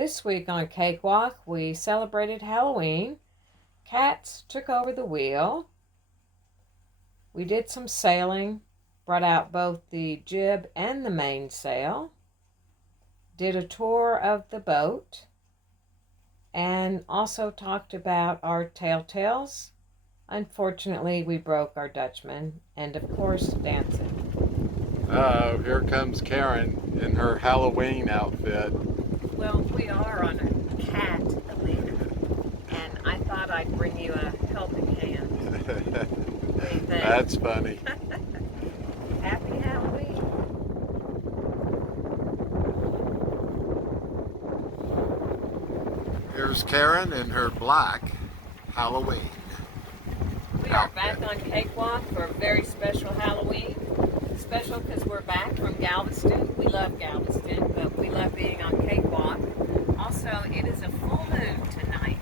This week on Cakewalk, we celebrated Halloween. Cats took over the wheel. We did some sailing, brought out both the jib and the mainsail, did a tour of the boat, and also talked about our telltales. Unfortunately, we broke our Dutchman, and of course, dancing. Here comes Karen in her Halloween outfit. Well, we are on a Catalina, and I thought I'd bring you a helping hand. What do you think? That's funny. Happy Halloween. Here's Karen in her black Halloween. We are back on Cakewalk for a very special Halloween. Special because we're back from Galveston. We love Galveston, but we love being on Cakewalk. Also, it is a full moon tonight.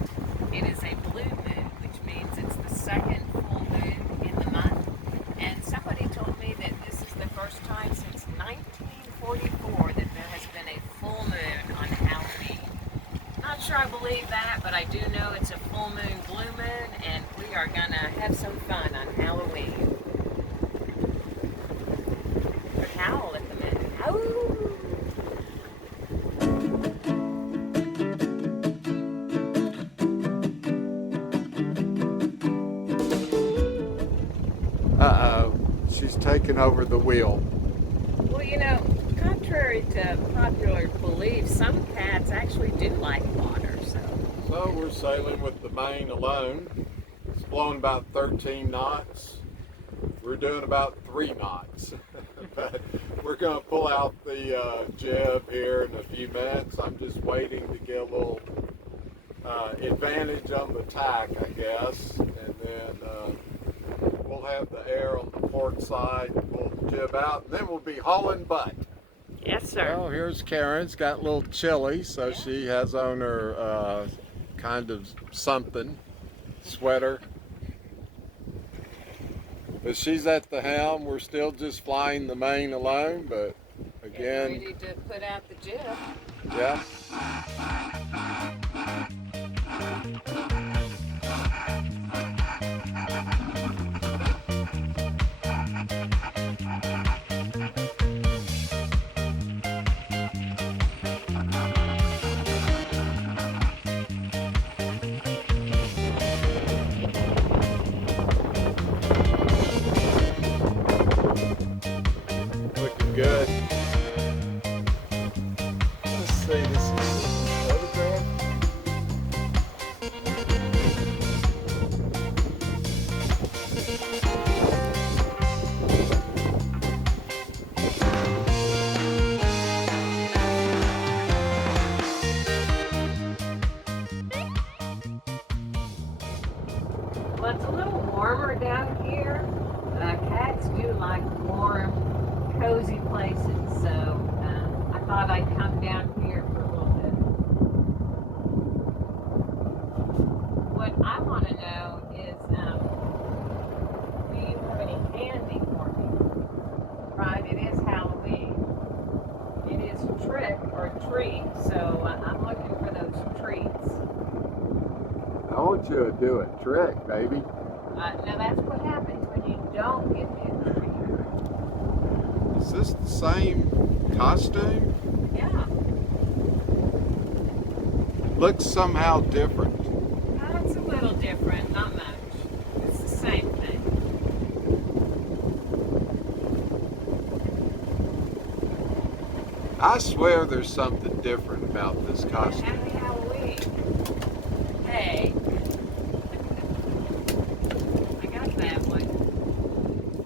It is a blue moon, which means it's the second full moon in the month. And somebody told me that this is the first time since 1944 that there has been a full moon on Halloween. Not sure I believe that, but I do know it's a full moon, blue moon, and we are going to have some fun on Halloween. Howl at the moon. Ow! She's taking over the wheel. Well, contrary to popular belief, some cats actually do like water, So we're sailing with the main alone. It's blowing about 13 knots. We're doing about 3 knots. But we're going to pull out the jib here in a few minutes. I'm just waiting to get a little advantage on the tack, I guess. And then we'll have the air on the port side, pull the jib out, and then we'll be hauling butt. Yes, sir. Well, here's Karen. It's got a little chilly, so she has on her kind of something, sweater. But she's at the helm. We're still just flying the main alone, but again, ready to put out the jib. yeah. Looking good. Let's see, this is a photograph. Well, it's a little warmer down here. Cats do like warm, cozy places, so I thought I'd come down here for a little bit. What I want to know is, do you have any candy for me? Right, it is Halloween. It is trick or treat, so I'm looking for those treats. I want you to do a trick, baby. Now that's what happens when you don't get me a treat. Is this the same costume? Yeah. Looks somehow different. It's a little different, not much. It's the same thing. I swear there's something different about this costume. Happy Halloween. Hey. I got that one.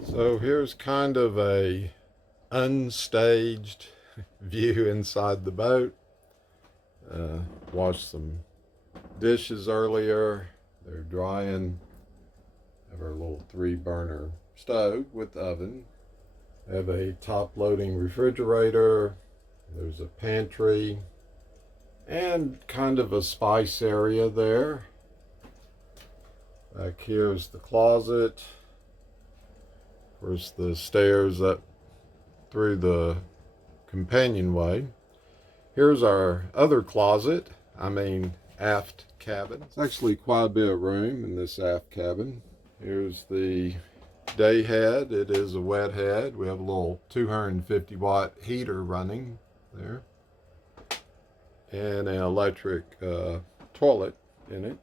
So here's kind of a unstaged view inside the boat. Washed some dishes earlier. They're drying. Have our little 3-burner stove with oven. Have a top-loading refrigerator. There's a pantry and kind of a spice area there. Back here is the closet. Of course, the stairs up through the companionway. Here's our other closet, aft cabin. It's actually quite a bit of room in this aft cabin. Here's the day head. It is a wet head. We have a little 250 watt heater running there, and an electric toilet in it.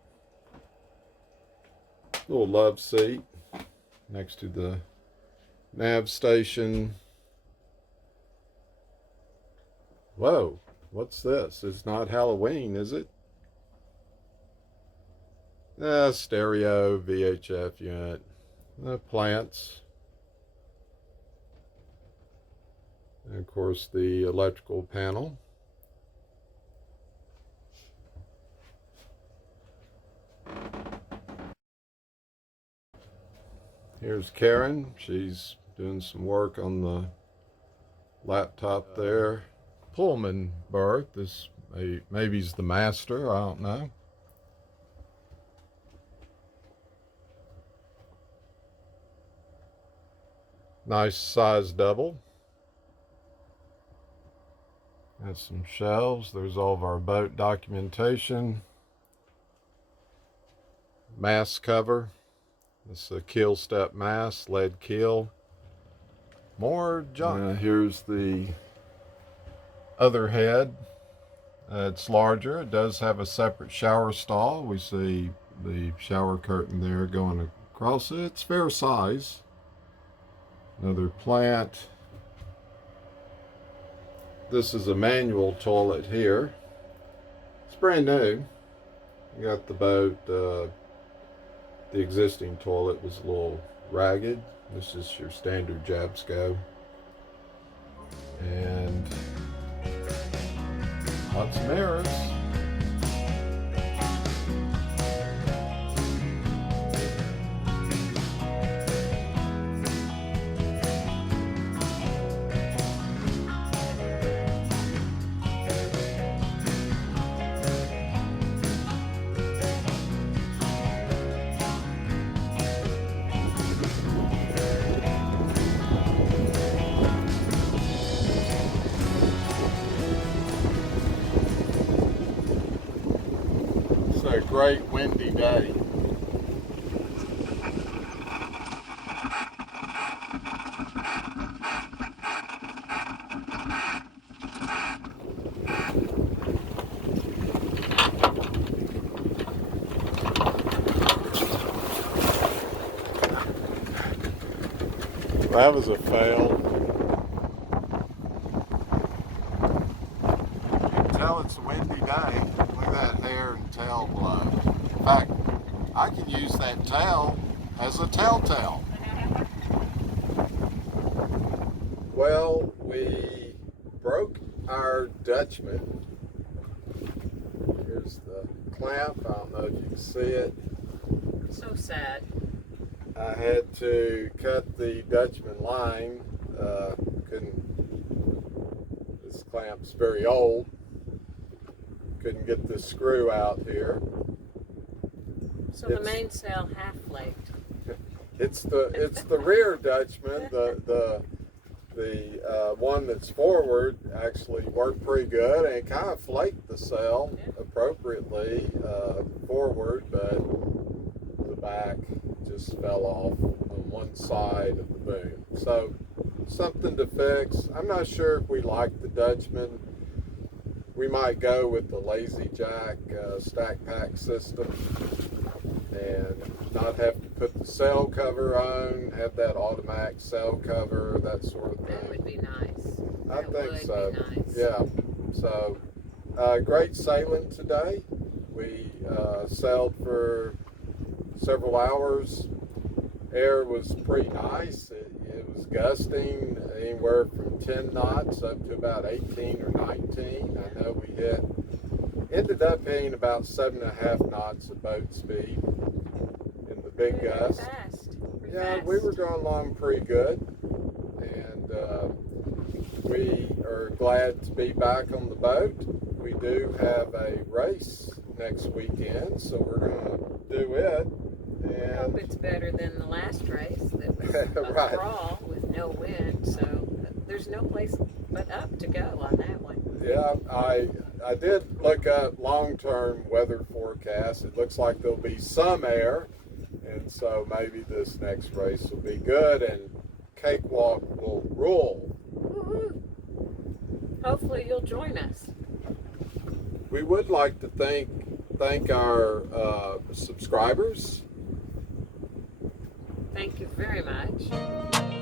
Little love seat next to the nav station. Whoa, what's this? It's not Halloween, is it? Stereo VHF unit. Plants. And of course the electrical panel. Here's Karen. She's doing some work on the laptop there. Pullman berth. This maybe's the master. I don't know. Nice size double. Got some shelves. There's all of our boat documentation. Mast cover. This is a keel step mast, lead keel. More junk. Here's the other head. It's larger. It does have a separate shower stall. We see the shower curtain there going across it. It's fair size. Another plant. This is a manual toilet here. It's brand new. You got the boat. The existing toilet was a little ragged. This is your standard Jabsco. And lots of mirrors. It's a great windy day. That was a fail. You can tell it's a windy day. Look at that hair and tail blow. In fact, I can use that tail as a telltale. Well, we broke our Dutchman. Here's the clamp. I don't know if you can see it. So sad. I had to cut the Dutchman line. This clamp's very old. Couldn't get the screw out here. So the mainsail half flaked. It's the rear Dutchman. The one that's forward actually worked pretty good, and it kind of flaked the sail appropriately forward, but the back just fell off on one side of the boom. So something to fix. I'm not sure if we like the Dutchman. We might go with the Lazy Jack stack pack system and not have to put the sail cover on, have that automatic sail cover, that sort of thing. That would be nice. I think so. Be nice. Yeah. So great sailing today. We sailed for several hours. Air was pretty nice. It was gusting anywhere from 10 knots up to about 18 or 19. I know we ended up hitting about 7.5 knots of boat speed in the big gust. Yeah, we were going along pretty good, and we are glad to be back on the boat. We do have a race next weekend, so we're going to do it. And I hope it's better than the last race that was a right. crawl with no wind, so there's no place but up to go on that one. Yeah, I did look up long-term weather forecast. It looks like there'll be some air, and so maybe this next race will be good, and Cakewalk will rule. Woo-hoo. Hopefully you'll join us. We would like to thank our subscribers. Thank you very much.